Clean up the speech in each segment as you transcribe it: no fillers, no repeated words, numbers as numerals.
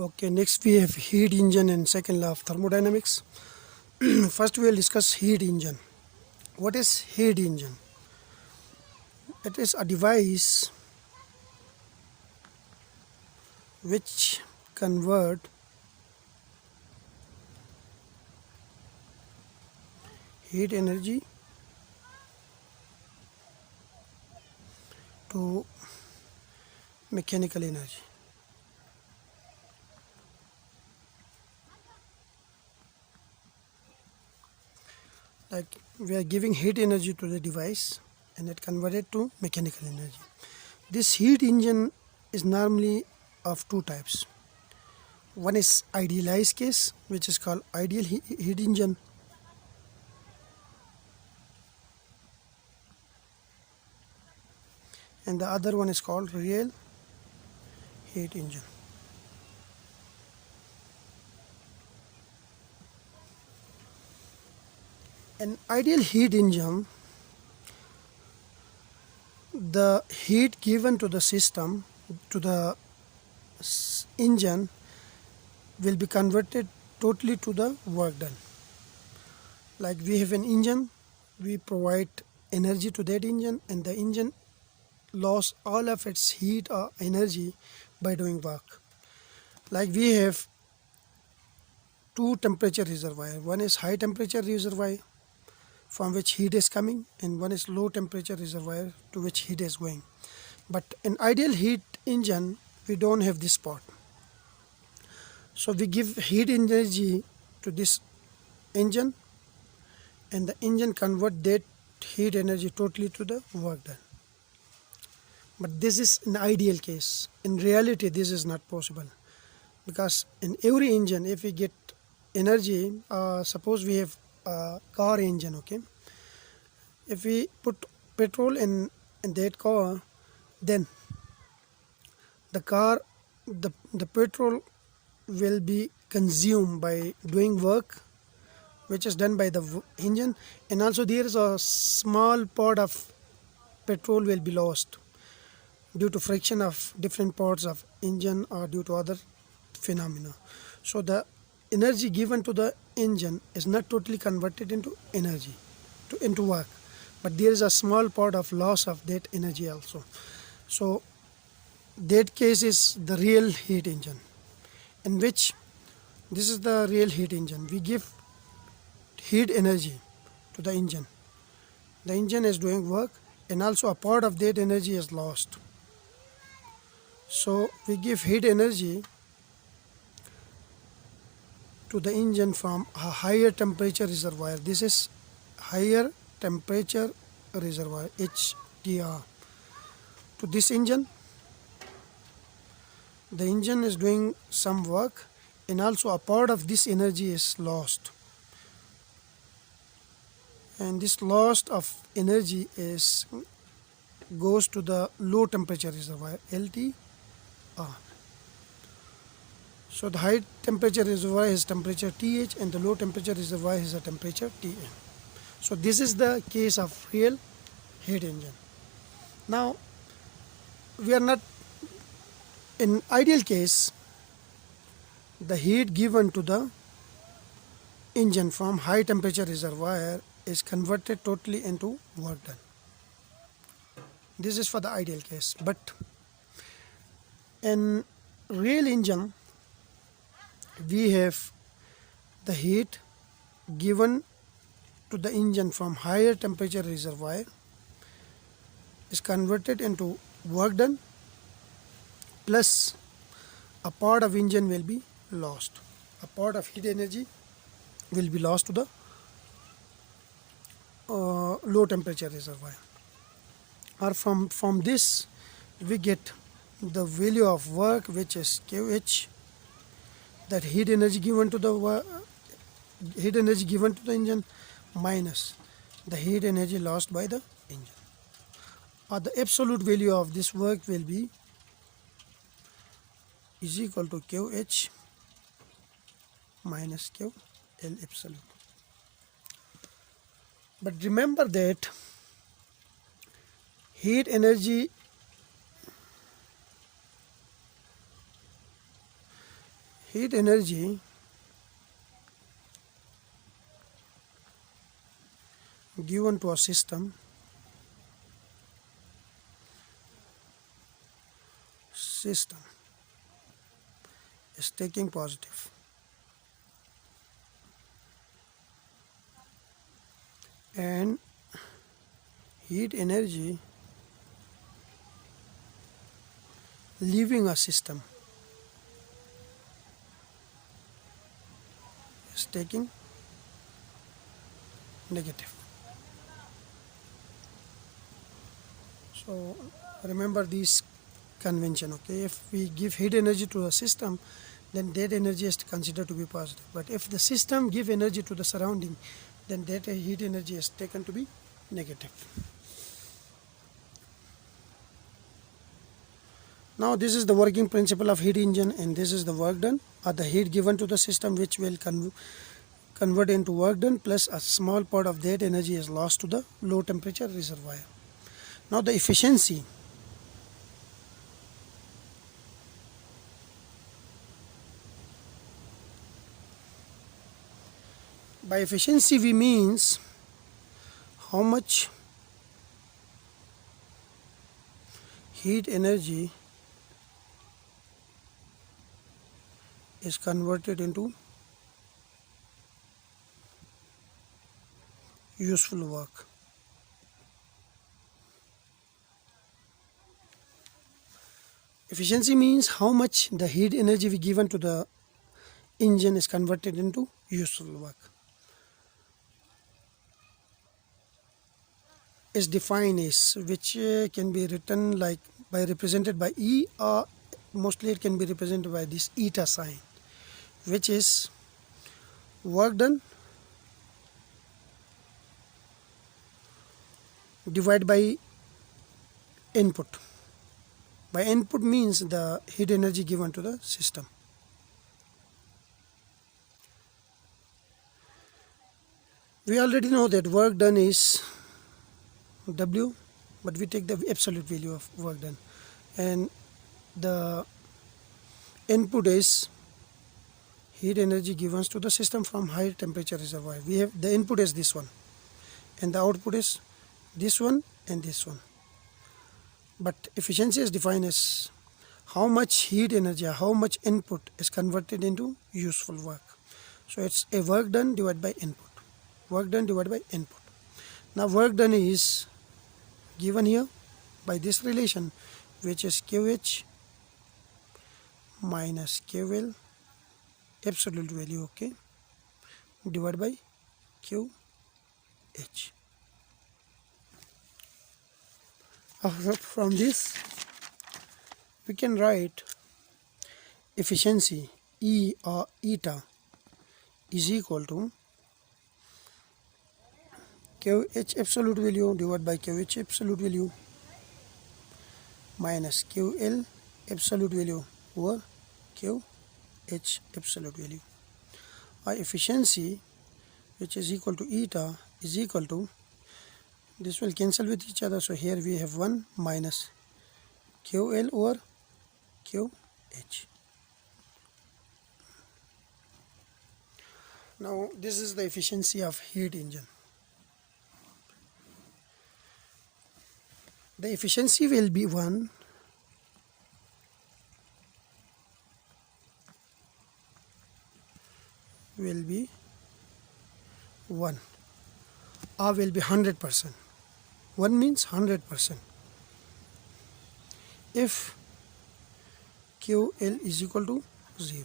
Okay, next we have heat engine and second law of thermodynamics. First we will discuss heat engine. What is heat engine? It is a device which convert heat energy to mechanical energy. Like we are giving heat energy to the device and it converted to mechanical energy. This heat engine is normally of two types. One is idealized case, which is called ideal heat engine, and the other one is called real heat engine. An ideal heat engine, the heat given to the system, to the engine, will be converted totally to the work done. Like we have an engine, we provide energy to that engine, and the engine lost all of its heat or energy by doing work. Like we have two temperature reservoir. One is high temperature reservoir from which heat is coming, and one is low temperature reservoir to which heat is going. But in ideal heat engine, we don't have this part. So we give heat energy to this engine, and the engine convert that heat energy totally to the work done. But this is an ideal case. In reality, this is not possible, because in every engine, if we get energy, suppose we have a car engine, okay, if we put petrol in that car, then the petrol will be consumed by doing work which is done by the engine, and also there is a small part of petrol will be lost due to friction of different parts of engine or due to other phenomena. So the energy given to the engine is not totally converted into energy, into work, but there is a small part of loss of that energy also. So that case is the real heat engine, in which this is the real heat engine. We give heat energy to the engine. The engine is doing work, and also a part of that energy is lost. So we give heat energy to the engine from a higher temperature reservoir. This is higher temperature reservoir, HTR. To this engine, the engine is doing some work, and also a part of this energy is lost. And this loss of energy goes to the low temperature reservoir, LTR. So the high temperature reservoir has temperature TH, and the low temperature reservoir has a temperature TN. So this is the case of real heat engine. Now we are not in ideal case. The heat given to the engine from high temperature reservoir is converted totally into work done. This is for the ideal case. But in real engine, we have the heat given to the engine from higher temperature reservoir is converted into work done, plus a part of engine will be lost. A part of heat energy will be lost to the low temperature reservoir. Or from this we get the value of work, which is QH, that heat energy given to the engine minus the heat energy lost by the engine. Or the absolute value of this work will be is equal to QH minus QL absolute. But remember that heat energy heat energy given to a system is taking positive, and heat energy leaving a system is taking negative. So remember this convention, okay? If we give heat energy to a system, then that energy is considered to be positive. But if the system give energy to the surrounding, then that heat energy is taken to be negative. Now this is the working principle of heat engine, and this is the work done, or the heat given to the system, which will convert into work done, plus a small part of that energy is lost to the low temperature reservoir. Now the efficiency. By efficiency we means how much heat energy is converted into useful work. Efficiency means how much the heat energy we given to the engine is converted into useful work. Is defined as, which can be written like by represented by E, or mostly it can be represented by this eta sign, which is work done divided by input. By input means the heat energy given to the system. We already know that work done is W, but we take the absolute value of work done, and the input is heat energy given to the system from high temperature reservoir. We have the input is this one, and the output is this one and this one. But efficiency is defined as how much heat energy, how much input is converted into useful work. So it's a work done divided by input. Work done divided by input. Now work done is given here by this relation, which is QH minus QL absolute value, okay, divided by QH. From this we can write efficiency E or eta is equal to QH absolute value divided by QH absolute value minus QL absolute value over QH absolute value. Our efficiency, which is equal to eta, is equal to, this will cancel with each other, so here we have 1 minus QL over QH. Now this is the efficiency of heat engine. The efficiency will be 1 or will be 100%. 1 means 100%. If QL is equal to 0.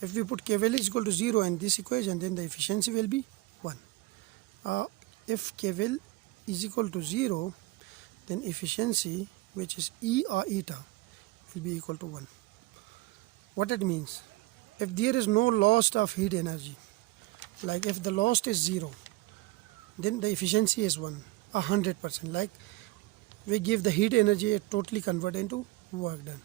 If we put KVL is equal to 0 in this equation, then the efficiency will be 1. If KVL is equal to 0, then efficiency, which is E or eta, will be equal to 1. What it means? If there is no loss of heat energy, like if the loss is 0, then the efficiency is 100%. Like we give the heat energy, it totally convert into work done.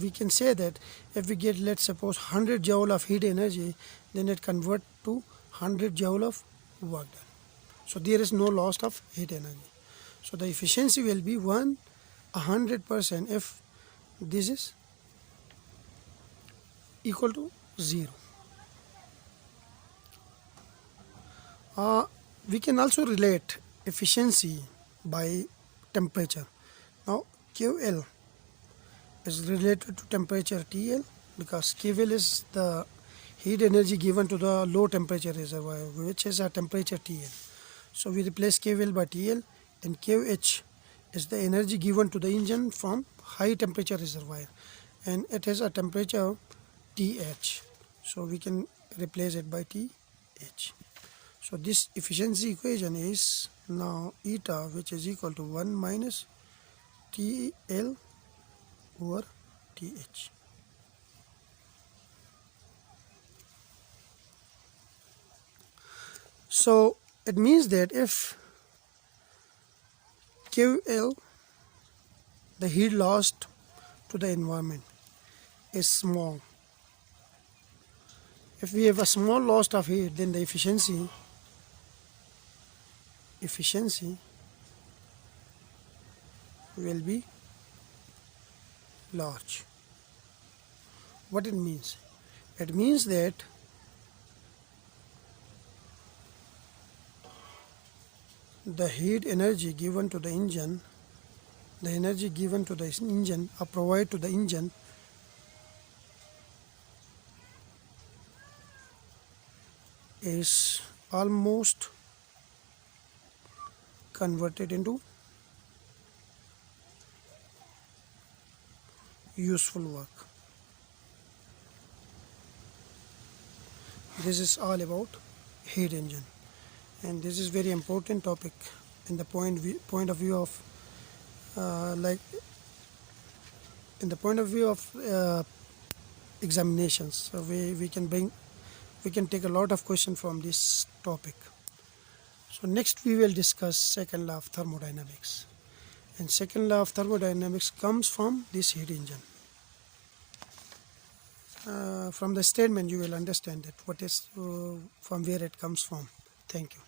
We can say that if we get, let's suppose 100 joule of heat energy, then it convert to 100 joule of work done. So there is no loss of heat energy. So the efficiency will be 100% if this is equal to 0. We can also relate efficiency by temperature. Now QL is related to temperature TL, because QL is the heat energy given to the low temperature reservoir, which is a temperature TL. So we replace QL by TL, and QH is the energy given to the engine from high temperature reservoir, and it is a temperature TH. So we can replace it by TH. So this efficiency equation is now eta, which is equal to 1 minus TL over TH. So it means that if QL, the heat lost to the environment, is small, if we have a small loss of heat, then the efficiency will be large. What it means? It means that the heat energy given to the engine, or provided to the engine, is almost converted into useful work. This is all about heat engine, and this is very important topic in the point of view of examinations. So we can take a lot of questions from this topic. So next we will discuss second law of thermodynamics, and second law of thermodynamics comes from this heat engine. From the statement you will understand that what is from where it comes from. Thank you.